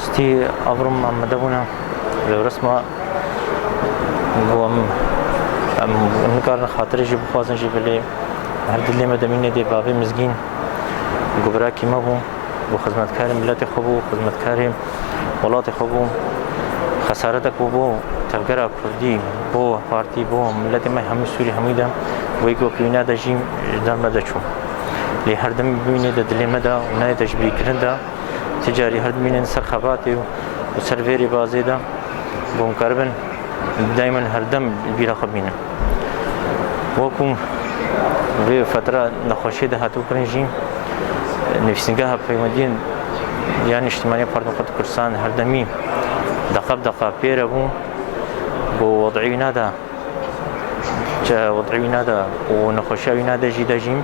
راستی آورم آمده بودم به رسما بوم نکار خاطرش بخوازن جی بله هر دلی مدمینه دی بابی مزگین گبرا کی ما بو خدمتکار ملت خوب و خدمتکار ولات خوب خسارت کو تفکر کردی بو پارتی بو ملت ما همه سوری همیدا وی کو کینا د جیم دم مدچو لی هر دم ببینه د دلی مدا و نه تشبیه کرنده تجاری هر دمین سخابات و سروری بازیدا بوم کربن دائما هر دم بیرا خبینه وکم في فترة نخشي ده هاتو كرنجين نفسنجها في مدينة يعني اجتماعية بردو قد كرسان هردمي دقة بيربو بوضعينا ده وضعينا ده ونخشينا ده جي دجيم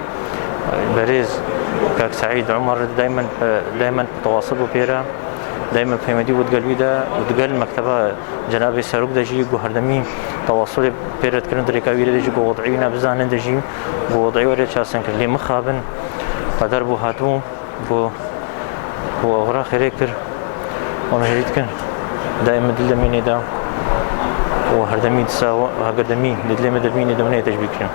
بريز كاك سعيد عمر دائما تواصلوا بيرا دائما في مدينة وتقال مكتبة جناب ساروك دجي هردمي تواصل بيرت كرن دريكاوير دجي بوضعينا بزانن دجي بوضعي ورا شاسن كلي مخابن قدر بو هاتو بو اورا خيركر ومهريت كن دائما دلميني دا وهردمي تساوى هقدمي دلمي دلميني دوني تشبيكن